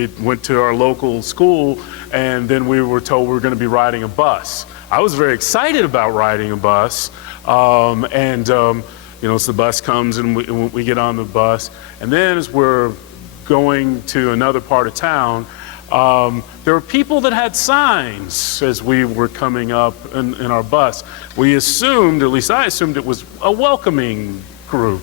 We went to our local school, and then we were told we were going to be riding a bus. I was very excited about riding a bus, you know, so the bus comes and we get on the bus, and then as we're going to another part of town, there were people that had signs as we were coming up in our bus. We assumed, or at least I assumed, it was a welcoming group.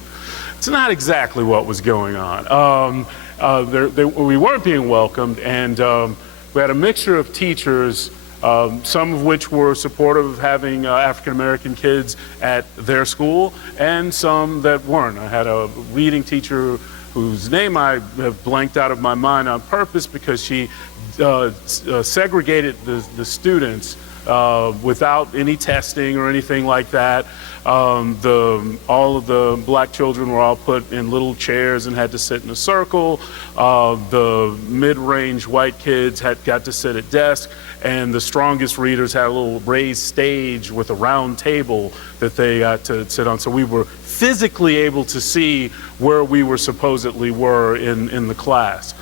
It's not exactly what was going on. We weren't being welcomed, and we had a mixture of teachers, some of which were supportive of having African-American kids at their school, and some that weren't. I had a reading teacher whose name I have blanked out of my mind on purpose because she segregated the students without any testing or anything like that. All of the black children were all put in little chairs and had to sit in a circle. The mid-range white kids got to sit at desks, and the strongest readers had a little raised stage with a round table that they got to sit on. So we were physically able to see where we were supposedly were in the class.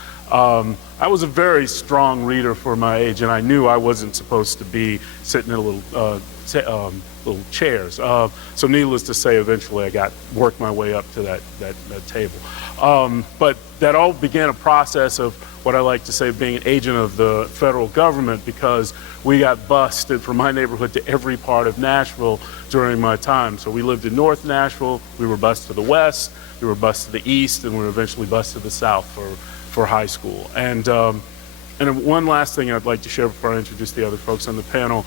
I was a very strong reader for my age, and I knew I wasn't supposed to be sitting in a little chairs. So needless to say, eventually I worked my way up to that table. But that all began a process of what I like to say being an agent of the federal government, because we got bused from my neighborhood to every part of Nashville during my time. So we lived in North Nashville, we were bused to the west, we were bused to the east, and we were eventually bused to the south for high school. And one last thing I'd like to share before I introduce the other folks on the panel,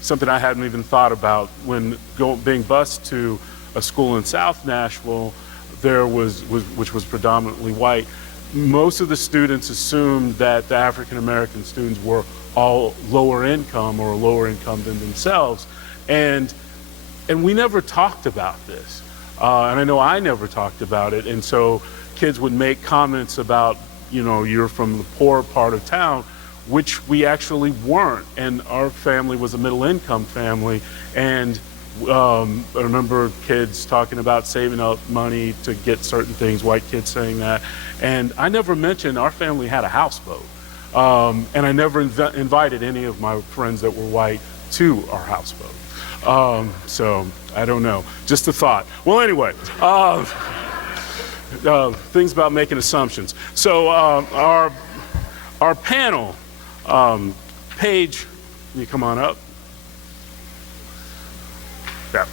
something I hadn't even thought about. When being bused to a school in South Nashville, which was predominantly white, most of the students assumed that the African American students were all lower income or lower income than themselves, and we never talked about this, and I know I never talked about it, and so kids would make comments about, you know, you're from the poor part of town, which we actually weren't, and our family was a middle income family, and I remember kids talking about saving up money to get certain things, white kids saying that, and I never mentioned our family had a houseboat, and I never invited any of my friends that were white to our houseboat. So I don't know, just a thought. Well, anyway, things about making assumptions. So our panel, Paige, can you come on up? Yeah.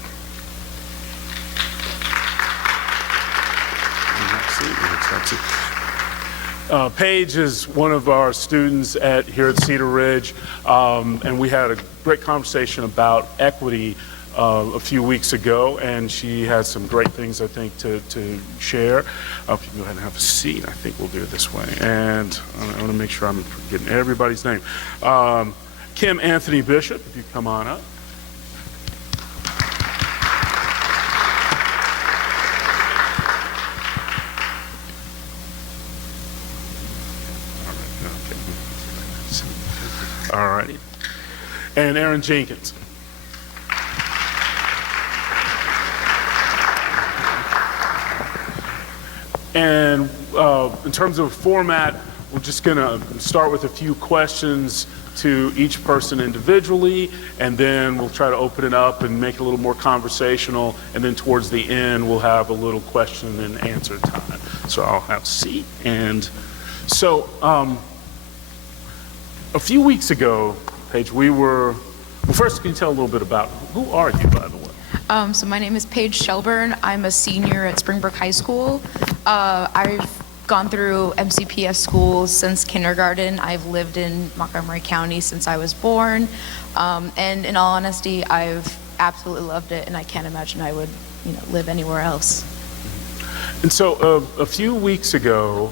Paige is one of our students here at Cedar Ridge, and we had a great conversation about equity a few weeks ago, and she has some great things, I think, to share. If you can go ahead and have a seat, I think we'll do it this way. And I want to make sure I'm getting everybody's name. Kim Anthony Bishop, if you come on up. All righty. And Aaron Jenkins. And in terms of format, we're just going to start with a few questions to each person individually, and then we'll try to open it up and make it a little more conversational, and then towards the end we'll have a little question and answer time. So I'll have a seat. And so a few weeks ago, Paige, well, first, can you tell a little bit about, who are you, by the way? So my name is Paige Shelburne. I'm a senior at Springbrook High School. I've gone through MCPS schools since kindergarten. I've lived in Montgomery County since I was born. And in all honesty, I've absolutely loved it, and I can't imagine I would, live anywhere else. And so a few weeks ago,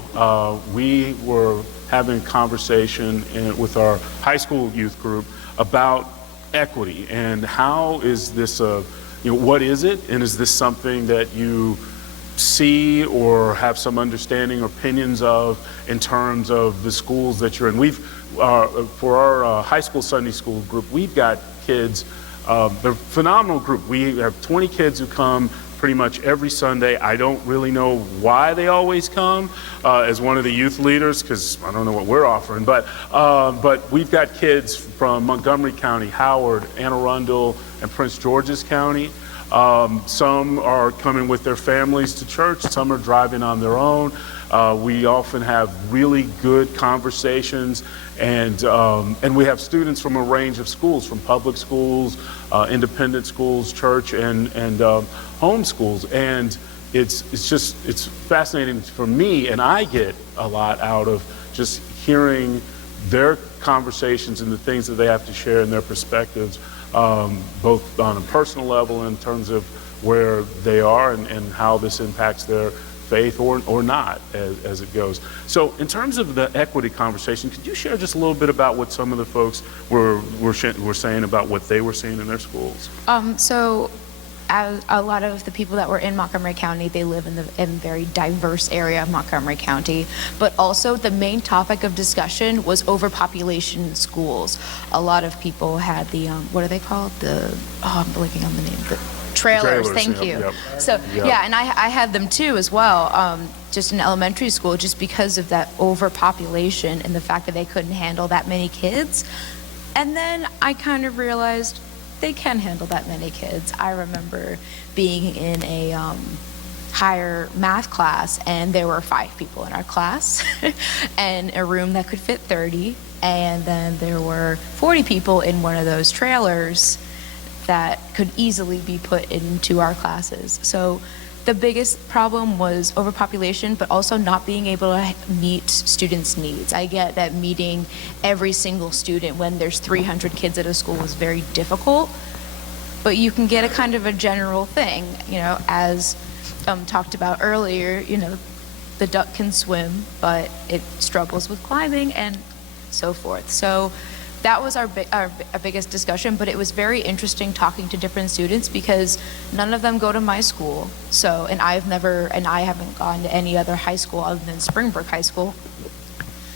we were having a conversation with our high school youth group about equity and how is this what is it, and is this something that you see or have some understanding or opinions of in terms of the schools that you're in? We've for our high school Sunday school group, we've got kids, they're a phenomenal group. We have 20 kids who come pretty much every Sunday. I don't really know why they always come as one of the youth leaders, because I don't know what we're offering, but we've got kids from Montgomery County, Howard, Anne Arundel, and Prince George's County. Some are coming with their families to church, some are driving on their own. We often have really good conversations, and we have students from a range of schools, from public schools, independent schools, church, and home schools. And it's fascinating for me, and I get a lot out of just hearing their conversations and the things that they have to share and their perspectives, both on a personal level in terms of where they are and how this impacts their faith or not as it goes. So in terms of the equity conversation, could you share just a little bit about what some of the folks were saying about what they were seeing in their schools? So as a lot of the people that were in Montgomery County, they live in a very diverse area of Montgomery County, but also the main topic of discussion was overpopulation in schools. A lot of people had the, what are they called? I'm blanking on the name. The trailers, thank you. Yep. So, yeah, and I had them too as well, just in elementary school, just because of that overpopulation and the fact that they couldn't handle that many kids. And then I kind of realized they can handle that many kids. I remember being in a higher math class, and there were 5 people in our class and a room that could fit 30, and then there were 40 people in one of those trailers that could easily be put into our classes. So the biggest problem was overpopulation, but also not being able to meet students' needs. I get that meeting every single student when there's 300 kids at a school is very difficult, but you can get a kind of a general thing, as talked about earlier, the duck can swim, but it struggles with climbing and so forth. So that was our biggest discussion, but it was very interesting talking to different students because none of them go to my school. So, and I haven't gone to any other high school other than Springbrook High School.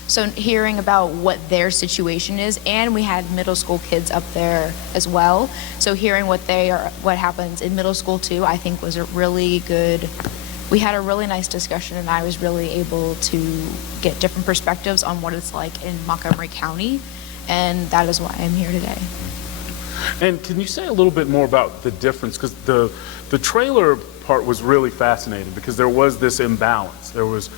So hearing about what their situation is, and we had middle school kids up there as well. So hearing what happens in middle school too, I think was a really good, we had a really nice discussion, and I was really able to get different perspectives on what it's like in Montgomery County. And that is why I'm here today. And can you say a little bit more about the difference? Because the trailer part was really fascinating because there was this imbalance. There was,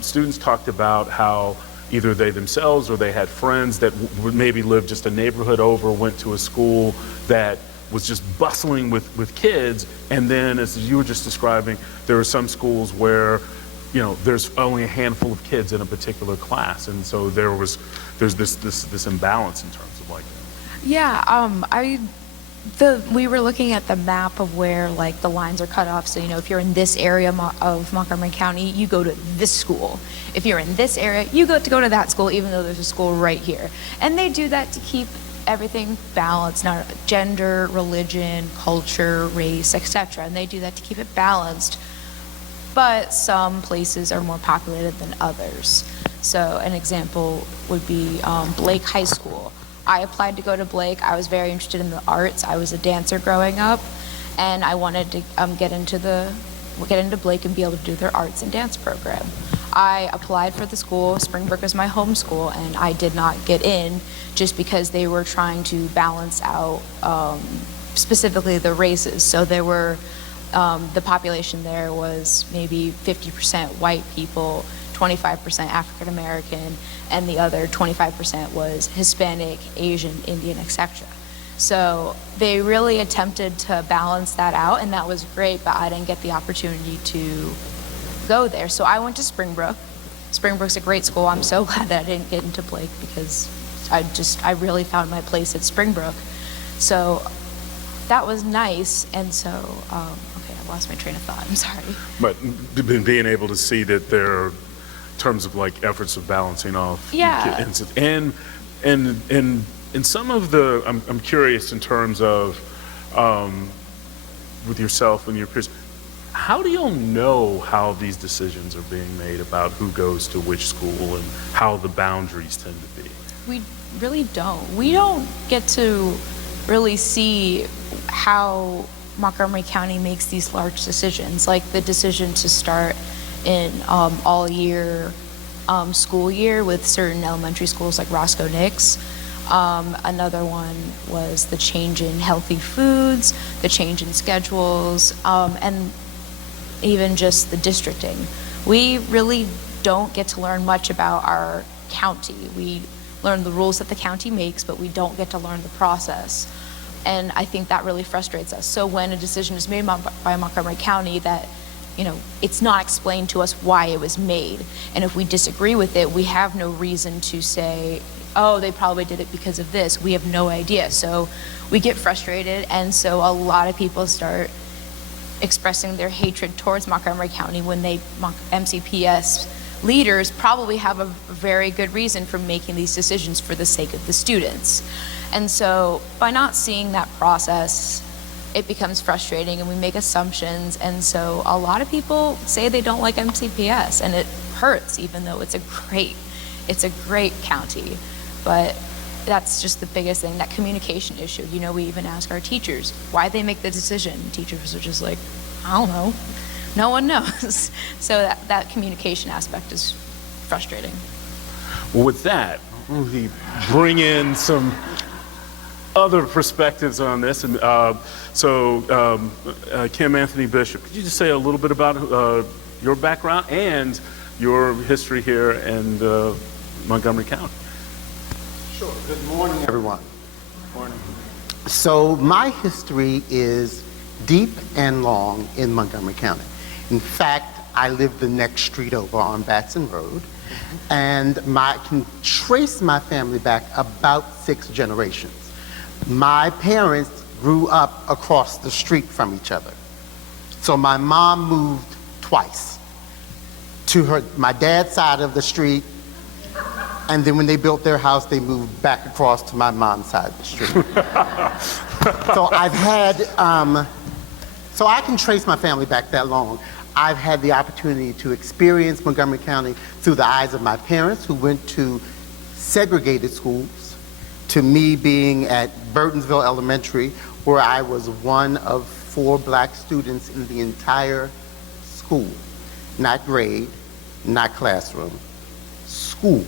students talked about how either they themselves or they had friends that would maybe live just a neighborhood over, went to a school that was just bustling with kids. And then, as you were just describing, there are some schools where there's only a handful of kids in a particular class, and so there's this imbalance in terms of like. Yeah, we were looking at the map of where like the lines are cut off. So if you're in this area of Montgomery County, you go to this school. If you're in this area, you go to that school, even though there's a school right here. And they do that to keep everything balanced, not gender, religion, culture, race, etc. And they do that to keep it balanced. But some places are more populated than others. So an example would be Blake High School. I applied to go to Blake. I was very interested in the arts. I was a dancer growing up, and I wanted to get into Blake and be able to do their arts and dance program. I applied for the school. Springbrook was my home school, and I did not get in just because they were trying to balance out specifically the races. So there were the population there was maybe 50% white people, 25% African American, and the other 25% was Hispanic, Asian, Indian, etc. So they really attempted to balance that out, and that was great, but I didn't get the opportunity to go there. So I went to Springbrook. Springbrook's a great school. I'm so glad that I didn't get into Blake because I really found my place at Springbrook. So that was nice, and so, okay, I lost my train of thought, I'm sorry. But being able to see that there are terms of like efforts of balancing off. Yeah. And some of the, I'm curious in terms of, with yourself and your peers, how do you know how these decisions are being made about who goes to which school and how the boundaries tend to be? We really don't. We don't get to really see how Montgomery County makes these large decisions, like the decision to start in all-year school year with certain elementary schools like Roscoe Nix. Another one was the change in healthy foods, the change in schedules, and even just the districting. We really don't get to learn much about our county. We learn the rules that the county makes, but we don't get to learn the process. And I think that really frustrates us. So when a decision is made by Montgomery County that, you know, it's not explained to us why it was made, and if we disagree with it, we have no reason to say, oh, they probably did it because of this. We have no idea. So we get frustrated, and so a lot of people start expressing their hatred towards Montgomery County when MCPS leaders probably have a very good reason for making these decisions for the sake of the students. And so by not seeing that process, it becomes frustrating and we make assumptions. And so a lot of people say they don't like MCPS, and it hurts, even though it's a great county. But that's just the biggest thing, that communication issue. You know, we even ask our teachers why they make the decision. Teachers are just like, I don't know. No one knows. So that communication aspect is frustrating. Well, with that, we bring in some other perspectives on this. And Kim Anthony Bishop, could you just say a little bit about your background and your history here in Montgomery County? Sure. Good morning, everyone. Good morning. So my history is deep and long in Montgomery County. In fact, I live the next street over on Batson Road, and I can trace my family back about 6 generations. My parents grew up across the street from each other. So my mom moved twice to my dad's side of the street, and then when they built their house, they moved back across to my mom's side of the street. So I've had, so I can trace my family back that long. I've had the opportunity to experience Montgomery County through the eyes of my parents, who went to segregated schools, to me being at Burtonsville Elementary, where I was one of 4 black students in the entire school. Not grade, not classroom, school.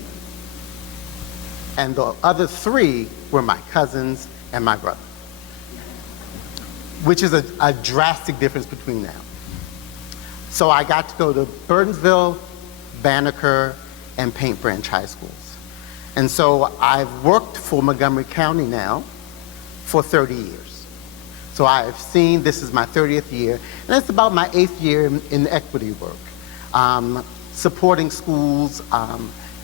And the other 3 were my cousins and my brother, which is a drastic difference between now. So I got to go to Burtonsville, Banneker, and Paint Branch High Schools. And so I've worked for Montgomery County now for 30 years. So I've seen, this is my 30th year, and it's about my 8th year in equity work. Supporting schools,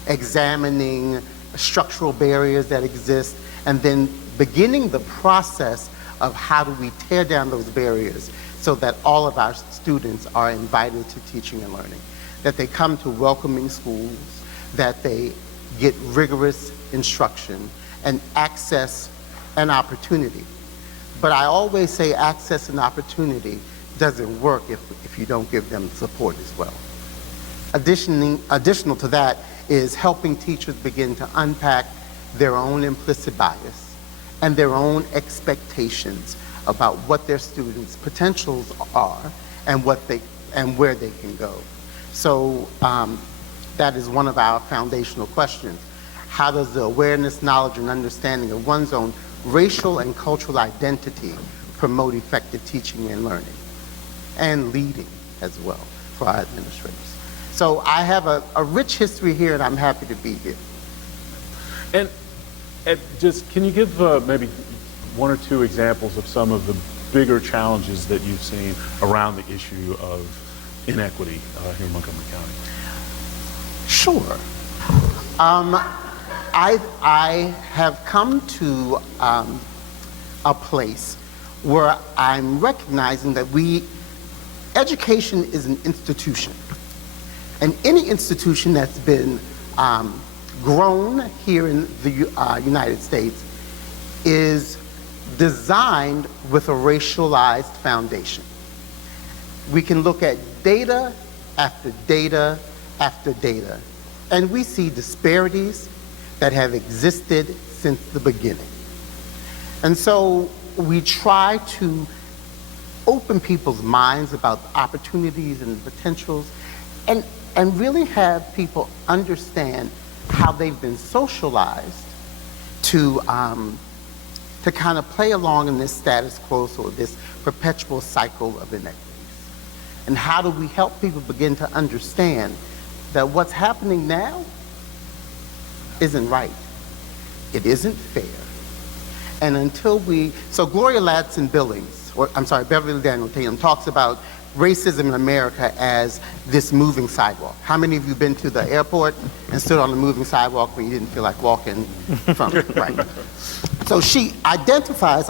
examining structural barriers that exist, and then beginning the process of how do we tear down those barriers so that all of our students are invited to teaching and learning, that they come to welcoming schools, that they get rigorous instruction and access and opportunity. But I always say access and opportunity doesn't work if you don't give them support as well. Additional to that is helping teachers begin to unpack their own implicit bias and their own expectations about what their students' potentials are and where they can go. So that is one of our foundational questions. How does the awareness, knowledge, and understanding of one's own racial and cultural identity promote effective teaching and learning and leading as well for our administrators? So I have a rich history here, and I'm happy to be here. And just, can you give maybe 1 or 2 examples of some of the bigger challenges that you've seen around the issue of inequity here in Montgomery County? Sure. I have come to a place where I'm recognizing that education is an institution. And any institution that's been grown here in the United States is designed with a racialized foundation. We can look at data after data after data, and we see disparities that have existed since the beginning. And so we try to open people's minds about opportunities and potentials, and really have people understand how they've been socialized to kind of play along in this status quo, or this perpetual cycle of inequities. And how do we help people begin to understand that what's happening now isn't right? It isn't fair. And until so Gloria Ladson Billings, Beverly Daniel Tatum talks about racism in America as this moving sidewalk. How many of you been to the airport and stood on the moving sidewalk where you didn't feel like walking from it? Right. So she identifies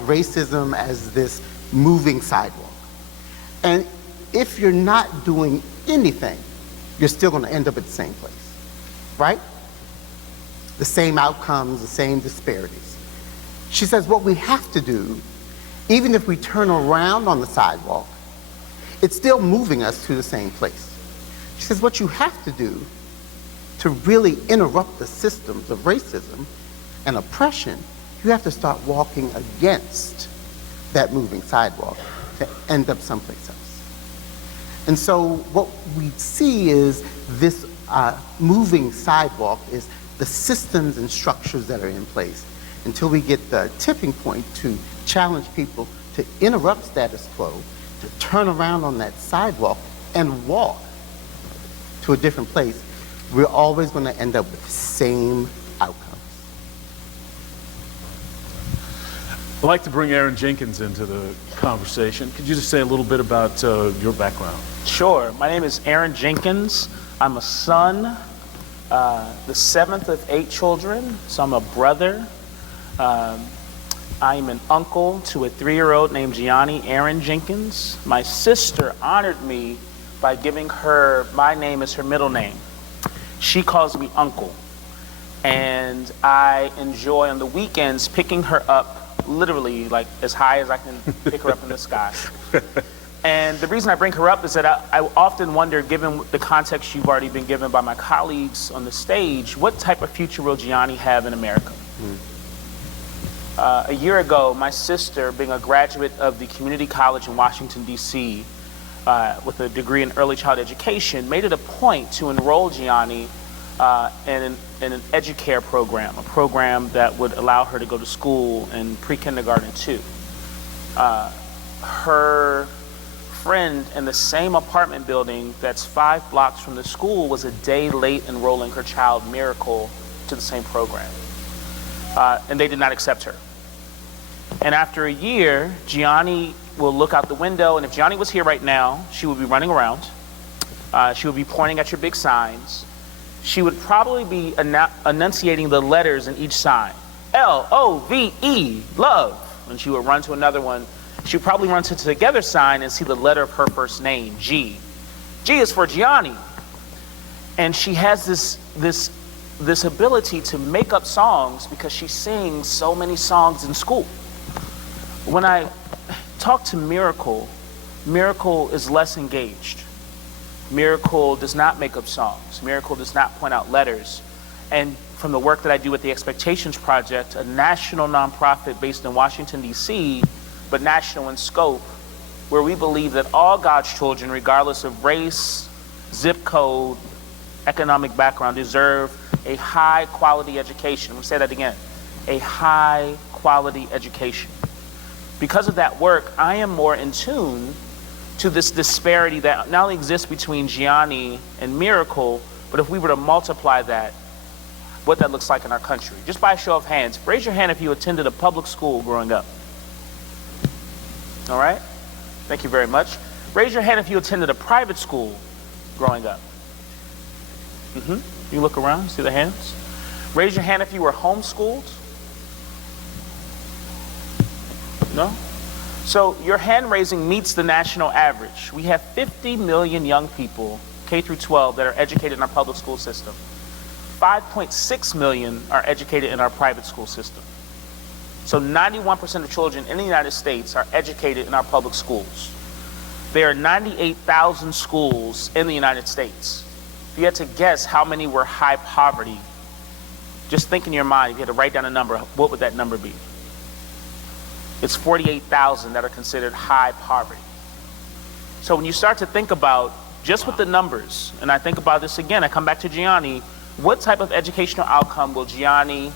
racism as this moving sidewalk. And if you're not doing anything, you're still going to end up at the same place, right? The same outcomes, the same disparities. She says what we have to do, even if we turn around on the sidewalk, it's still moving us to the same place. She says what you have to do to really interrupt the systems of racism and oppression, you have to start walking against that moving sidewalk to end up someplace else. And so what we see is this moving sidewalk is the systems and structures that are in place until we get the tipping point to challenge people to interrupt status quo, to turn around on that sidewalk and walk to a different place. We're always going to end up with the same outcomes. I'd like to bring Aaron Jenkins into the conversation. Could you just say a little bit about your background? Sure. My name is Aaron Jenkins. I'm a son, the seventh of 8 children, so I'm a brother. I'm an uncle to a 3-year-old named Gianni Aaron Jenkins. My sister honored me by giving her my name as her middle name. She calls me uncle. And I enjoy on the weekends picking her up literally like as high as I can pick her up in the sky. And the reason I bring her up is that I often wonder, given the context you've already been given by my colleagues on the stage, what type of future will Gianni have in America? A year ago, my sister, being a graduate of the community college in Washington, D.C., with a degree in early child education, made it a point to enroll Gianni in an EduCare program, a program that would allow her to go to school in pre-kindergarten too. Her friend in the same apartment building that's 5 blocks from the school was a day late enrolling her child, Miracle, to the same program. And they did not accept her. And after a year, Gianni will look out the window, and if Gianni was here right now, she would be running around. She would be pointing at your big signs. She would probably be enunciating the letters in each sign. L-O-V-E, love. And she would run to another one. She would probably run to the together sign and see the letter of her first name, G. G is for Gianni. And she has this ability to make up songs because she sings so many songs in school. When I talk to Miracle, Miracle is less engaged. Miracle does not make up songs. Miracle does not point out letters. And from the work that I do with the Expectations Project, a national nonprofit based in Washington, D.C., but national in scope, where we believe that all God's children, regardless of race, zip code, economic background, deserve a high quality education. Let me say that again, a high quality education. Because of that work, I am more in tune to this disparity that not only exists between Gianni and Miracle, but if we were to multiply that, what that looks like in our country. Just by a show of hands, raise your hand if you attended a public school growing up. All right? Thank you very much. Raise your hand if you attended a private school growing up. You look around, see the hands? Raise your hand if you were homeschooled. No? So your hand raising meets the national average. We have 50 million young people, K through 12, that are educated in our public school system. 5.6 million are educated in our private school system. So 91% of children in the United States are educated in our public schools. There are 98,000 schools in the United States. If you had to guess how many were high poverty, just think in your mind, if you had to write down a number, what would that number be? it's 48,000 that are considered high poverty. So when you start to think about just with the numbers, and I think about this again, I come back to Gianni, what type of educational outcome will Gianni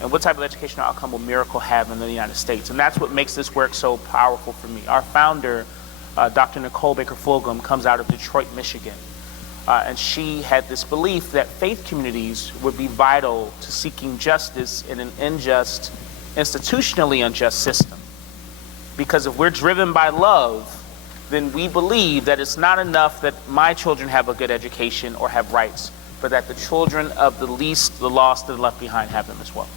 and what type of educational outcome will Miracle have in the United States? And that's what makes this work so powerful for me. Our founder, Dr. Nicole Baker Fulgham, comes out of Detroit, Michigan. And she had this belief that faith communities would be vital to seeking justice in an unjust, institutionally unjust system. Because if we're driven by love, then we believe that it's not enough that my children have a good education or have rights, but that the children of the least, the lost, and the left behind have them as well.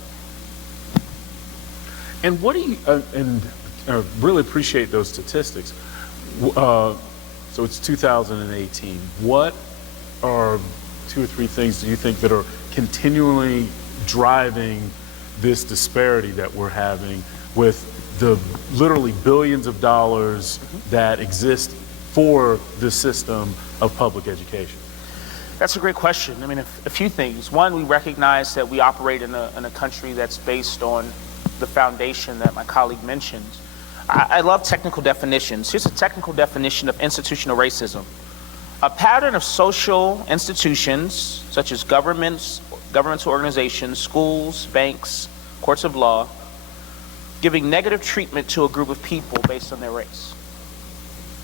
And what do you, and I really appreciate those statistics. So it's 2018. What are 2 or 3 things do you think that are continually driving this disparity that we're having with the literally billions of dollars that exist for the system of public education? That's a great question. I mean, a few things. One, we recognize that we operate in a country that's based on the foundation that my colleague mentioned. I love technical definitions. Here's a technical definition of institutional racism. A pattern of social institutions, such as governmental organizations, schools, banks, courts of law, giving negative treatment to a group of people based on their race,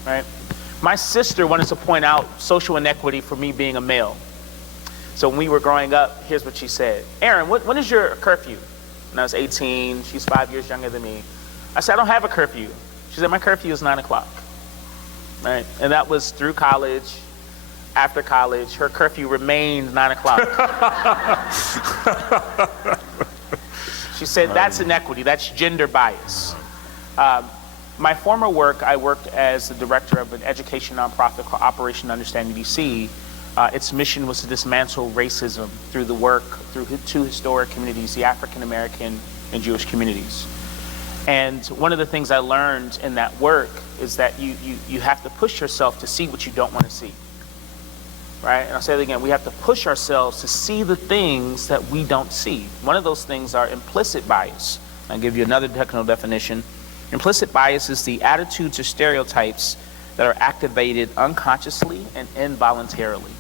right? My sister wanted to point out social inequity for me being a male. So when we were growing up, here's what she said. Aaron, when is your curfew? When I was 18, she's 5 years younger than me. I said, I don't have a curfew. She said, my curfew is 9 o'clock, right? And that was through college. After college, her curfew remained 9 o'clock. She said, that's inequity, that's gender bias. My former work, I worked as the director of an education nonprofit called Operation Understanding DC. Its mission was to dismantle racism through the work through 2 historic communities, the African American and Jewish communities. And one of the things I learned in that work is that you have to push yourself to see what you don't want to see. Right? And I'll say it again, we have to push ourselves to see the things that we don't see. One of those things are implicit bias. I'll give you another technical definition. Implicit bias is the attitudes or stereotypes that are activated unconsciously and involuntarily.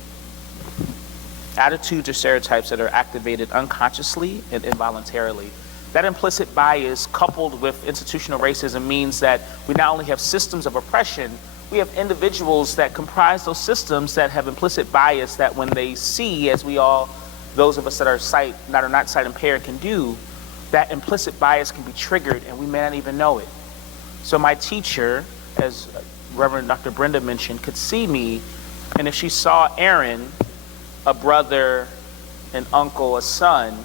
Attitudes or stereotypes that are activated unconsciously and involuntarily. That implicit bias coupled with institutional racism means that we not only have systems of oppression, we have individuals that comprise those systems that have implicit bias that when they see, as we all, those of us that are not sight impaired can do, that implicit bias can be triggered and we may not even know it. So my teacher, as Reverend Dr. Brenda mentioned, could see me, and if she saw Aaron, a brother, an uncle, a son,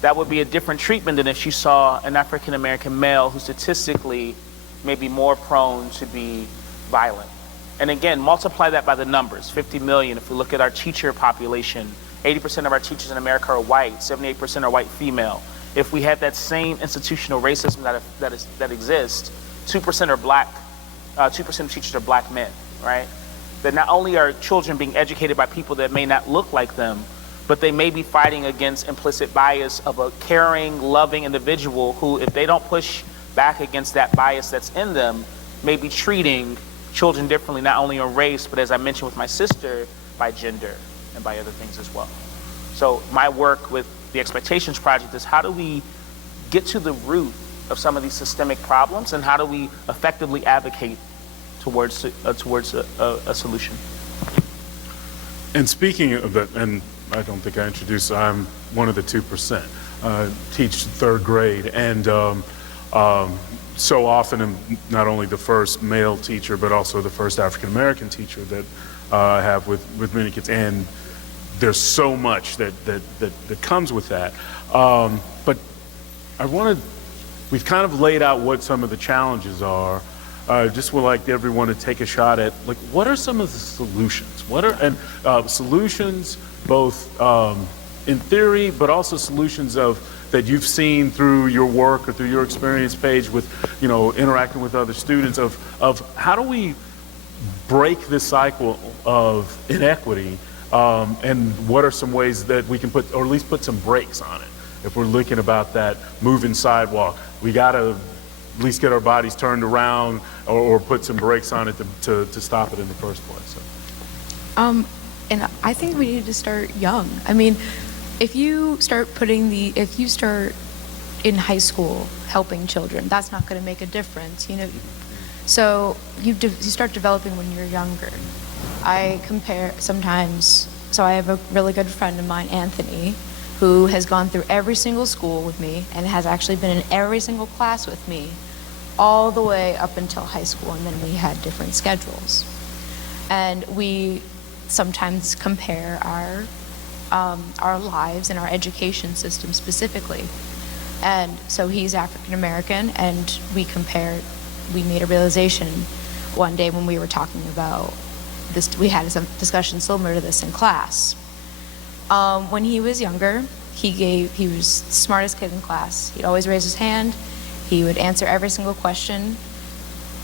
that would be a different treatment than if she saw an African American male who statistically may be more prone to be violent. And again, multiply that by the numbers, 50 million. If we look at our teacher population, 80% of our teachers in America are white, 78% are white female. If we have that same institutional racism that exists, 2% are black, 2% of teachers are black men, right? That not only are children being educated by people that may not look like them, but they may be fighting against implicit bias of a caring, loving individual who, if they don't push back against that bias that's in them, may be treating children differently, not only on race, but as I mentioned with my sister, by gender and by other things as well. So my work with the Expectations Project is how do we get to the root of some of these systemic problems and how do we effectively advocate towards a solution. And speaking of that, and I don't think I introduced, I'm one of the 2%, teach 3rd grade, and so often I'm not only the first male teacher, but also the first African-American teacher that I have with many kids, and there's so much that comes with that. But we've kind of laid out what some of the challenges are. Just would like everyone to take a shot at, like, what are some of the solutions? Solutions both in theory, but also solutions that you've seen through your work or through your experience page with, interacting with other students of how do we break this cycle of inequity, and what are some ways that we can put, or at least put some brakes on it? If we're looking about that moving sidewalk, we gotta at least get our bodies turned around or put some brakes on it to stop it in the first place. So. And I think we need to start young. I mean, if you start in high school helping children, that's not going to make a difference, you know. So you start developing when you're younger. I compare sometimes, so I have a really good friend of mine, Anthony, who has gone through every single school with me and has actually been in every single class with me all the way up until high school, and then we had different schedules. And we sometimes compare our lives and our education system specifically. And so he's African American, and we made a realization one day when we were talking about this, we had some discussion similar to this in class. When he was younger, he was the smartest kid in class. He'd always raise his hand, he would answer every single question,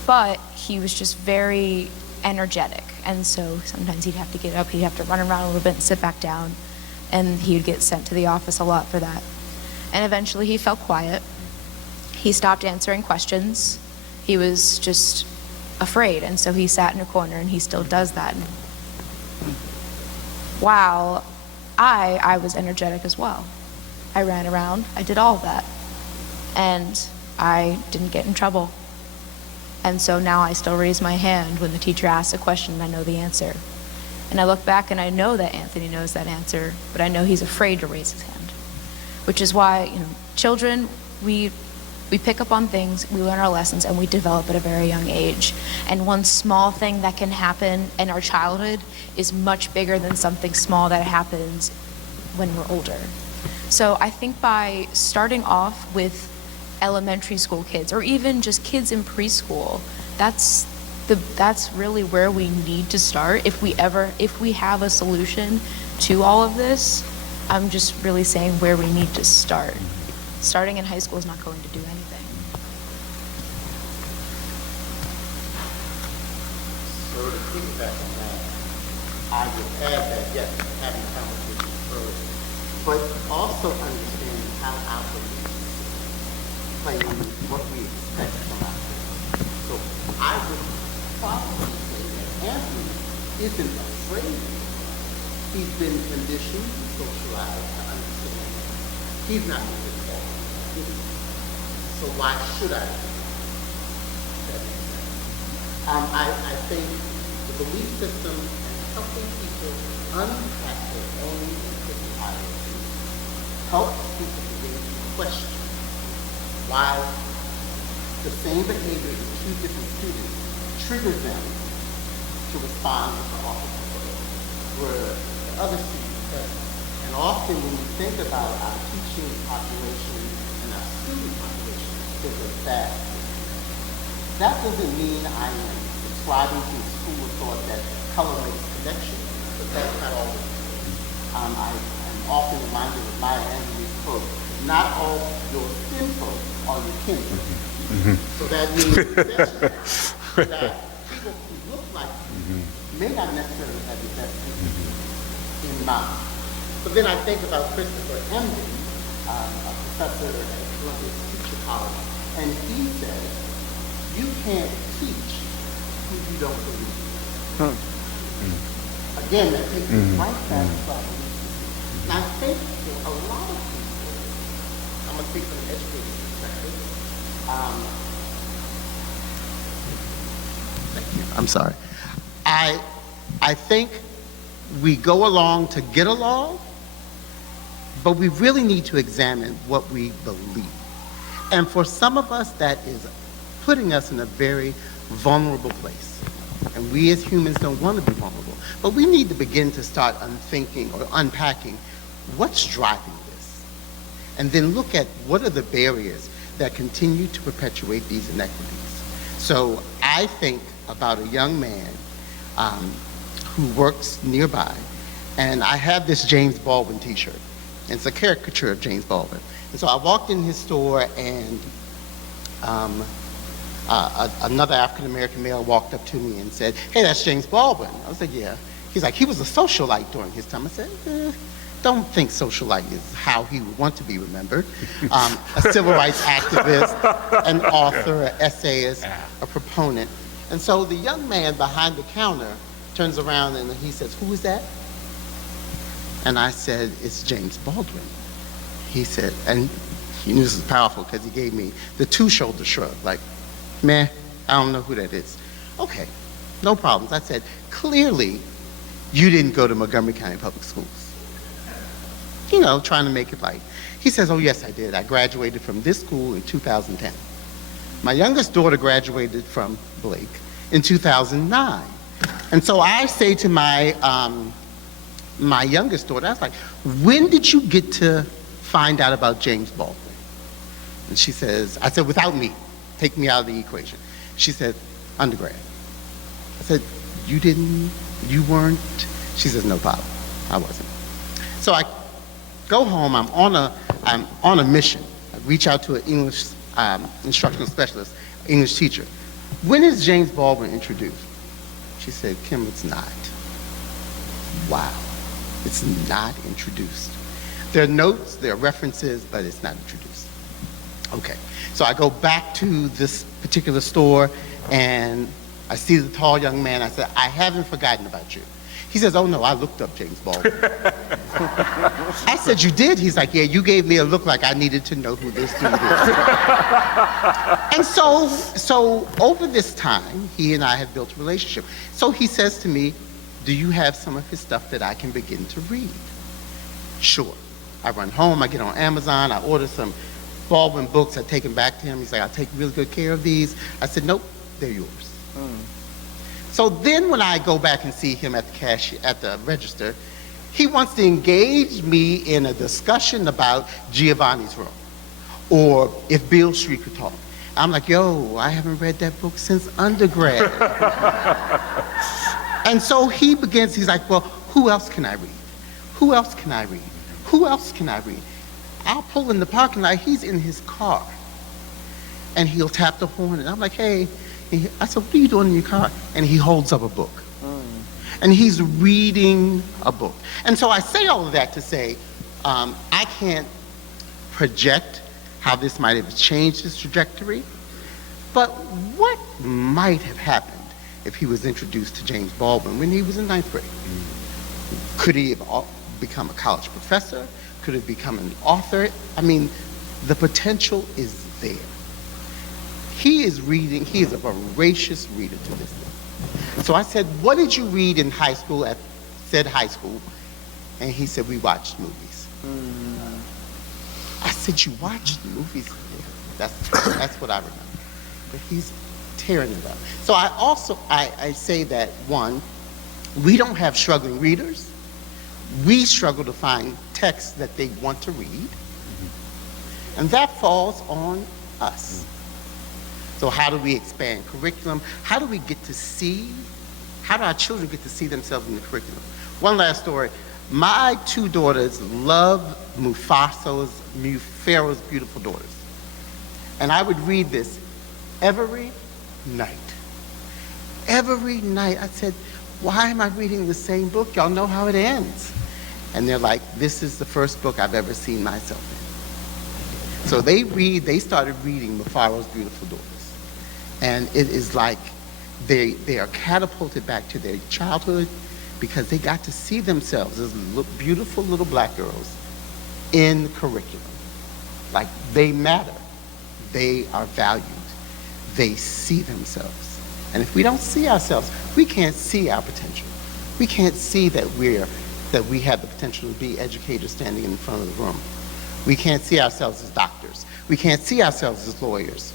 but he was just very energetic. And so sometimes he'd have to get up, he'd have to run around a little bit and sit back down, and he would get sent to the office a lot for that. And eventually he felt quiet. He stopped answering questions. He was just afraid, and so he sat in a corner, and he still does that. While I was energetic as well. I ran around, I did all of that, and I didn't get in trouble. And so now I still raise my hand when the teacher asks a question and I know the answer. And I look back and I know that Anthony knows that answer, but I know he's afraid to raise his hand. Which is why, you know, children, we pick up on things, we learn our lessons, and we develop at a very young age. And one small thing that can happen in our childhood is much bigger than something small that happens when we're older. So I think by starting off with elementary school kids, or even just kids in preschool, that's really where we need to start. If we have a solution to all of this, I'm just really saying where we need to start. Starting in high school is not going to do anything. So to piggyback on that, I would add that, yes, having conversations early, but also understanding how our beliefs play in what we expect from our parents. So I would probably say that Anthony isn't afraid. He's been conditioned and socialized to understand he's not going to fall. So why should I? That makes sense. I think the belief system and helping people unpack their own implicit biases helps people begin to question why the same behavior in two different students triggers them to respond with the opposite way, where the other students doesn't. And often when we think about our teaching population and our student population, there's a vast difference. That doesn't mean I am subscribing to a school of thought that color makes connections, but that's not always true. I'm often reminded of Maya Angelou's quote, not all your skin folk are your kinfolk. So that means that people who look like you may not necessarily have the best interest in mind. But then I think about Christopher Emden, a professor at Columbia Teacher College, and he says, you can't teach who you don't believe. Again, that takes us right back to our belief system. And I think for a lot of people, I'm going to speak from an educated perspective. Thank you. I'm sorry. I think we go along to get along, but we really need to examine what we believe. And for some of us, that is putting us in a very vulnerable place. And we as humans don't want to be vulnerable. But we need to begin to start unthinking or unpacking what's driving this. And then look at what are the barriers that continue to perpetuate these inequities. So I think about a young man who works nearby, and I have this James Baldwin t-shirt. And it's a caricature of James Baldwin. And so I walked in his store, and another African-American male walked up to me and said, hey, that's James Baldwin. I was like, yeah. He's like, he was a socialite during his time. I said, don't think socialite is how he would want to be remembered. A civil rights activist, an author, an essayist, a proponent. And so the young man behind the counter turns around and he says, "Who is that?" And I said, "It's James Baldwin." He said, and he knew this was powerful because he gave me the two-shoulder shrug, like, "Meh, I don't know who that is." "Okay, no problems." I said, "Clearly, you didn't go to Montgomery County Public Schools." You know, trying to make it light. He says, "Oh, yes, I did. I graduated from this school in 2010. My youngest daughter graduated from Blake in 2009. And so I say to my youngest daughter, I was like, "When did you get to find out about James Baldwin?" And she says, I said, "Without me, take me out of the equation." She said, "Undergrad." I said, you weren't?" She says, "No problem, I wasn't." So I go home, I'm on a mission. I reach out to an English instructional specialist, English teacher. "When is James Baldwin introduced?" She said, "Kim, it's not." Wow, it's not introduced. There are notes, there are references, but it's not introduced. Okay, so I go back to this particular store and I see the tall young man. I said, "I haven't forgotten about you." He says, "Oh no, I looked up James Baldwin." I said, "You did?" He's like, "Yeah, you gave me a look like I needed to know who this dude is." And so over this time, he and I have built a relationship. So he says to me, "Do you have some of his stuff that I can begin to read?" Sure. I run home, I get on Amazon, I order some Baldwin books, I take them back to him. He's like, "I'll take really good care of these." I said, "Nope, they're yours." So then when I go back and see him at the register, he wants to engage me in a discussion about Giovanni's Room, or if Beale Street could talk. I'm like, "Yo, I haven't read that book since undergrad." And so he begins, he's like, "Well, who else can I read? Who else can I read? Who else can I read?" I'll pull in the parking lot, he's in his car, and he'll tap the horn, and I'm like, "Hey." I said, "What are you doing in your car?" And he holds up a book. And he's reading a book. And so I say all of that to say, I can't project how this might have changed his trajectory, but what might have happened if he was introduced to James Baldwin when he was in 9th grade? Could he have become a college professor? Could he have become an author? I mean, the potential is there. He is reading, he is a voracious reader to this day. So I said, "What did you read in high school at said high school?" And he said, "We watched movies." I said, "You watched movies?" Yeah, that's what I remember. But he's tearing it up. So I say that, one, we don't have struggling readers. We struggle to find texts that they want to read. And that falls on us. So how do we expand curriculum? How do our children get to see themselves in the curriculum? One last story. My two daughters love Mufasa Pharaoh's Beautiful Daughters. And I would read this every night. Every night. I said, "Why am I reading the same book? Y'all know how it ends." And they're like, "This is the first book I've ever seen myself in." So they started reading Pharaoh's Beautiful Daughters. And it is like they are catapulted back to their childhood because they got to see themselves as beautiful little black girls in curriculum. Like, they matter. They are valued. They see themselves. And if we don't see ourselves, we can't see our potential. We can't see that we have the potential to be educators standing in front of the room. We can't see ourselves as doctors. We can't see ourselves as lawyers,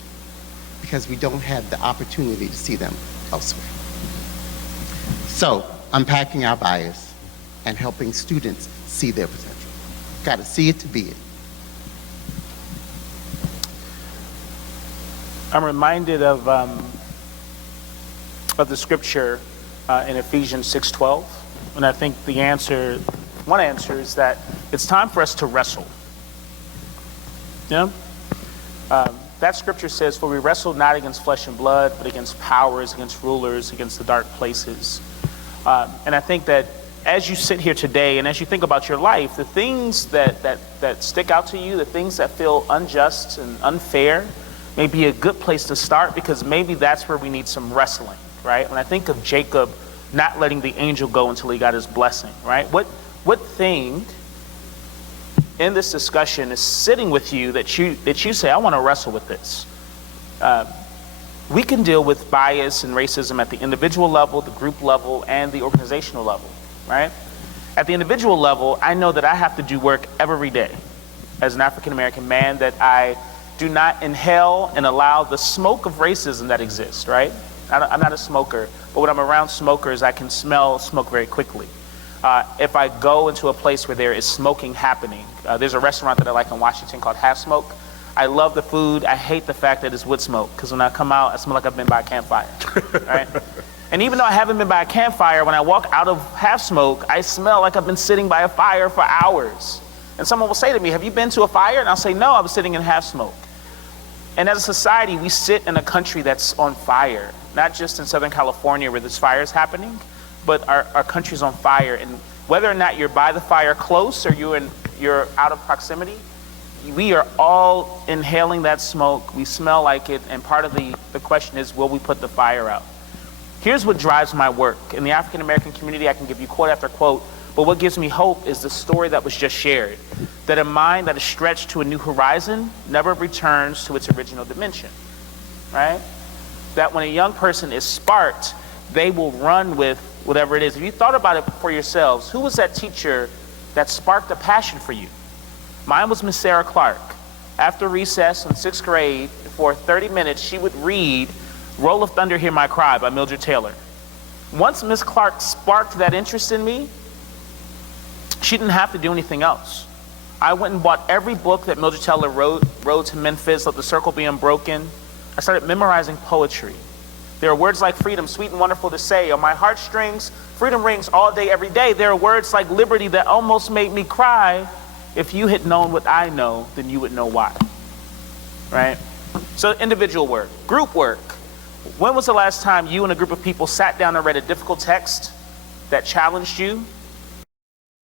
because we don't have the opportunity to see them elsewhere. So, unpacking our bias and helping students see their potential. Got to see it to be it. I'm reminded of the scripture in Ephesians 6:12, and I think one answer is that it's time for us to wrestle. Yeah. That scripture says, "For we wrestle not against flesh and blood, but against powers, against rulers, against the dark places." And I think that as you sit here today and as you think about your life, the things that stick out to you, the things that feel unjust and unfair, may be a good place to start, because maybe that's where we need some wrestling, right? When I think of Jacob not letting the angel go until he got his blessing, right? What thing in this discussion is sitting with you that you say, I want to wrestle with this? We can deal with bias and racism at the individual level, the group level, and the organizational level, right? At the individual level, I know that I have to do work every day as an African American man, that I do not inhale and allow the smoke of racism that exists, right? I'm not a smoker, but when I'm around smokers, I can smell smoke very quickly. If I go into a place where there is smoking happening, there's a restaurant that I like in Washington called Half Smoke. I love the food. I hate the fact that it's wood smoke, because when I come out, I smell like I've been by a campfire, right? And even though I haven't been by a campfire, when I walk out of Half Smoke, I smell like I've been sitting by a fire for hours. And someone will say to me, have you been to a fire? And I'll say, no, I was sitting in Half Smoke. And as a society, we sit in a country that's on fire, not just in Southern California where this fire is happening, but our country's on fire. And whether or not you're by the fire close or you're out of proximity, we are all inhaling that smoke. We smell like it. And part of the question is, will we put the fire out? Here's what drives my work. In the African American community, I can give you quote after quote, but what gives me hope is the story that was just shared, that a mind that is stretched to a new horizon never returns to its original dimension, right? That when a young person is sparked, they will run with whatever it is. If you thought about it for yourselves, who was that teacher that sparked a passion for you? Mine was Miss Sarah Clark. After recess in 6th grade, for 30 minutes, she would read Roll of Thunder, Hear My Cry by Mildred Taylor. Once Miss Clark sparked that interest in me, she didn't have to do anything else. I went and bought every book that Mildred Taylor wrote, Road to Memphis, Let the Circle Be Unbroken. I started memorizing poetry. There are words like freedom, sweet and wonderful to say. On my heartstrings, freedom rings all day, every day. There are words like liberty that almost made me cry. If you had known what I know, then you would know why, right? So individual work, group work. When was the last time you and a group of people sat down and read a difficult text that challenged you,